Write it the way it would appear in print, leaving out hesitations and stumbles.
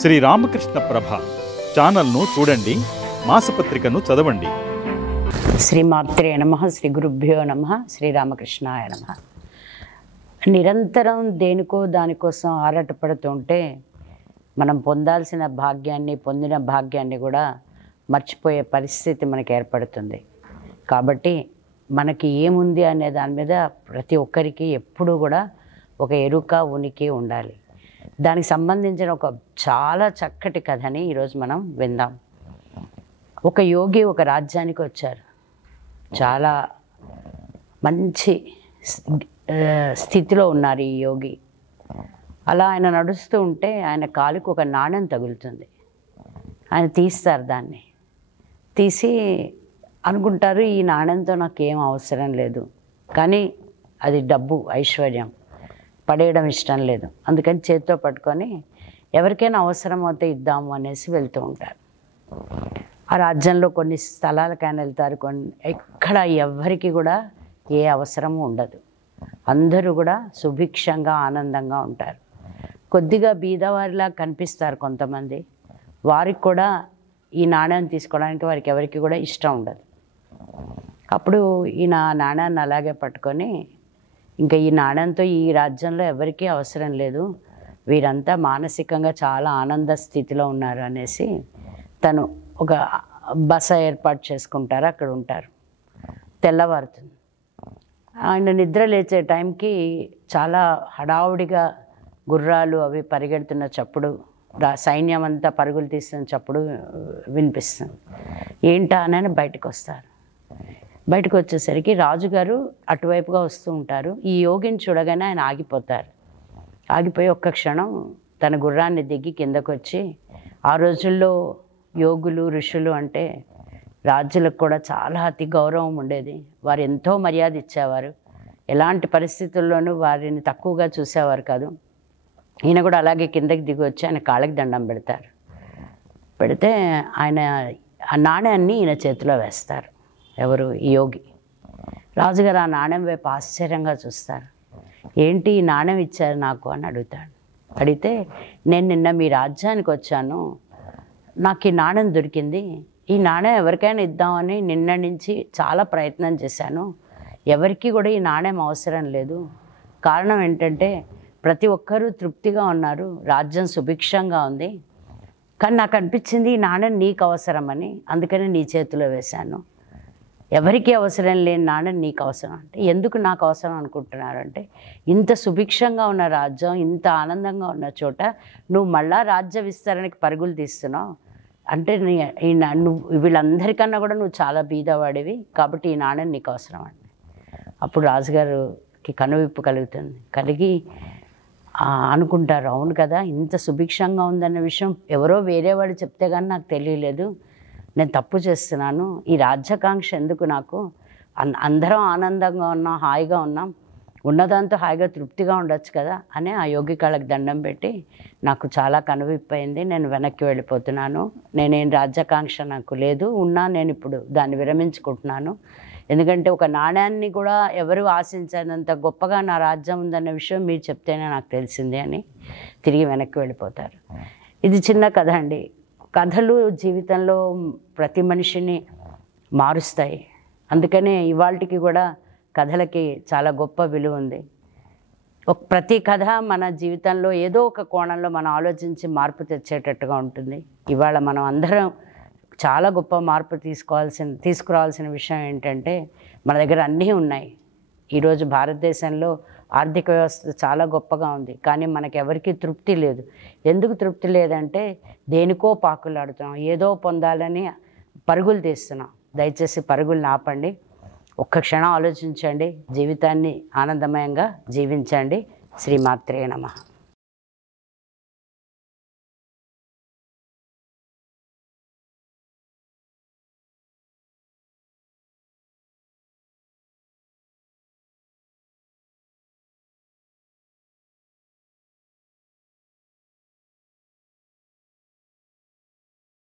శ్రీ రామకృష్ణ ప్రభ ఛానల్ను చూడండి, మాసపత్రికను చదవండి. శ్రీమాత్రే నమః, శ్రీ గురుభ్యో నమః, శ్రీరామకృష్ణాయ నమః. నిరంతరం దేనికో దానికోసం ఆరాటపడుతుంటే మనం పొందాల్సిన భాగ్యాన్ని, పొందిన భాగ్యాన్ని కూడా మర్చిపోయే పరిస్థితి మనకు ఏర్పడుతుంది. కాబట్టి మనకి ఏముంది అనే దాని మీద ప్రతి ఒక్కరికి ఎప్పుడూ కూడా ఒక ఎరుక, ఉనికి ఉండాలి. దానికి సంబంధించిన ఒక చాలా చక్కటి కథని ఈరోజు మనం విందాం. ఒక యోగి ఒక రాజ్యానికి వచ్చారు. చాలా మంచి స్థితిలో ఉన్నారు ఈ యోగి. అలా ఆయన నడుస్తూ ఉంటే ఆయన కాలుకు ఒక నాణెం తగులుతుంది. ఆయన తీస్తారు, దాన్ని తీసి అనుకుంటారు, ఈ నాణ్యంతో నాకేం అవసరం లేదు, కానీ అది డబ్బు, ఐశ్వర్యం, పడేయడం ఇష్టం లేదు. అందుకని చేతితో పట్టుకొని ఎవరికైనా అవసరం అవుతే ఇద్దాము అనేసి వెళ్తూ ఉంటారు. ఆ రాజ్యంలో కొన్ని స్థలాలకు ఆయన వెళ్తారు. ఎక్కడ ఎవరికి కూడా ఏ అవసరము ఉండదు. అందరూ కూడా సుభిక్షంగా, ఆనందంగా ఉంటారు. కొద్దిగా బీదవారిలా కనిపిస్తారు కొంతమంది. వారికి కూడా ఈ నాణ్యం తీసుకోవడానికి వారికి ఎవరికి కూడా ఇష్టం ఉండదు. అప్పుడు ఈయన నాణ్యాన్ని అలాగే పట్టుకొని, ఇంకా ఈ నాణ్యంతో ఈ రాజ్యంలో ఎవరికీ అవసరం లేదు, వీరంతా మానసికంగా చాలా ఆనంద స్థితిలో ఉన్నారు అనేసి తను ఒక బస ఏర్పాటు చేసుకుంటారు. అక్కడ ఉంటారు. తెల్లవారుతుంది. ఆయన నిద్ర లేచే టైంకి చాలా హడావుడిగా గుర్రాలు అవి పరిగెడుతున్న చప్పుడు, సైన్యం అంతా పరుగులు తీస్తున్న చప్పుడు వినిపిస్తుంది. ఏంటా అని బయటకు వస్తారు. బయటకు వచ్చేసరికి రాజుగారు అటువైపుగా వస్తూ ఉంటారు. ఈ యోగిని చూడగానే ఆయన ఆగిపోతారు. ఆగిపోయి ఒక్క క్షణం తన గుర్రాన్ని దిగి కిందకు వచ్చి, ఆ రోజుల్లో యోగులు, ఋషులు అంటే రాజులకు కూడా చాలా అతి గౌరవం ఉండేది. వారు ఎంతో మర్యాద ఇచ్చేవారు. ఎలాంటి పరిస్థితుల్లోనూ వారిని తక్కువగా చూసేవారు కాదు. ఈయన కూడా అలాగే కిందకి దిగి వచ్చి ఆయన కాళ్ళకి దండం పెడతారు. పెడితే ఆయన ఆ నాణ్యాన్ని ఈయన చేతిలో వేస్తారు. ఎవరు? ఈ యోగి. రాజుగారు ఆ నాణ్యం వైపు ఆశ్చర్యంగా చూస్తారు. ఏంటి ఈ నాణ్యం ఇచ్చారు నాకు అని అడుగుతాడు. అడిగితే, నేను నిన్న మీ రాజ్యానికి వచ్చాను, నాకు ఈ నాణ్యం దొరికింది. ఈ నాణ్యం ఎవరికైనా ఇద్దామని నిన్న నుంచి చాలా ప్రయత్నం చేశాను. ఎవరికి కూడా ఈ నాణ్యం అవసరం లేదు. కారణం ఏంటంటే ప్రతి ఒక్కరూ తృప్తిగా ఉన్నారు, రాజ్యం సుభిక్షంగా ఉంది. కానీ నాకు అనిపించింది ఈ నాణ్యం నీకు అవసరమని, అందుకని నీ చేతిలో వేశాను. ఎవరికి అవసరం లేని నాణ్యం నీకు అవసరం. అంటే ఎందుకు నాకు అవసరం అనుకుంటున్నారంటే, ఇంత సుభిక్షంగా ఉన్న రాజ్యం, ఇంత ఆనందంగా ఉన్న చోట నువ్వు మళ్ళా రాజ్య విస్తరణకి పరుగులు తీస్తున్నావు అంటే నువ్వు వీళ్ళందరికన్నా కూడా నువ్వు చాలా బీదవాడివి, కాబట్టి ఈ నాణ్యం నీకు అవసరం అండి. అప్పుడు రాజుగారికి కనువిప్పు కలుగుతుంది. కలిగి అనుకుంటారు, అవును కదా, ఇంత సుభిక్షంగా ఉందన్న విషయం ఎవరో వేరే వాడు చెప్తే కానీ నాకు తెలియలేదు, నేను తప్పు చేస్తున్నాను, ఈ రాజ్యాకాంక్ష ఎందుకు నాకు, అందరం ఆనందంగా ఉన్నాం, హాయిగా ఉన్నాం, ఉన్నదాంతో హాయిగా తృప్తిగా ఉండొచ్చు కదా అని ఆ యోగి కాళ్ళకి దండం పెట్టి, నాకు చాలా కనువిప్పయింది, నేను వెనక్కి వెళ్ళిపోతున్నాను, నేనేం రాజ్యాకాంక్ష నాకు లేదు, ఉన్నా నేను ఇప్పుడు దాన్ని విరమించుకుంటున్నాను, ఎందుకంటే ఒక నాణ్యాన్ని కూడా ఎవరు ఆశించేంత గొప్పగా నా రాజ్యం ఉందన్న విషయం మీరు చెప్తేనే నాకు తెలిసింది అని తిరిగి వెనక్కి వెళ్ళిపోతారు. ఇది చిన్న కథ అండి. కథలు జీవితంలో ప్రతి మనిషిని మారుస్తాయి. అందుకనే ఇవాళకి కూడా కథలకి చాలా గొప్ప విలువ ఉంది. ప్రతి కథ మన జీవితంలో ఏదో ఒక కోణంలో మనం ఆలోచించి మార్పు తెచ్చేటట్టుగా ఉంటుంది. ఇవాళ మనం అందరం చాలా గొప్ప మార్పు తీసుకురావాల్సిన విషయం ఏంటంటే, మన దగ్గర అన్నీ ఉన్నాయి. ఈరోజు భారతదేశంలో ఆర్థిక వ్యవస్థ చాలా గొప్పగా ఉంది, కానీ మనకెవరికి తృప్తి లేదు. ఎందుకు తృప్తి లేదంటే దేనికో పాకులాడుతున్నాం, ఏదో పొందాలని పరుగులు తీస్తున్నాం. దయచేసి పరుగులు ఆపండి, ఒక్క క్షణం ఆలోచించండి, జీవితాన్ని ఆనందమయంగా జీవించండి. శ్రీమాత్రే నమః.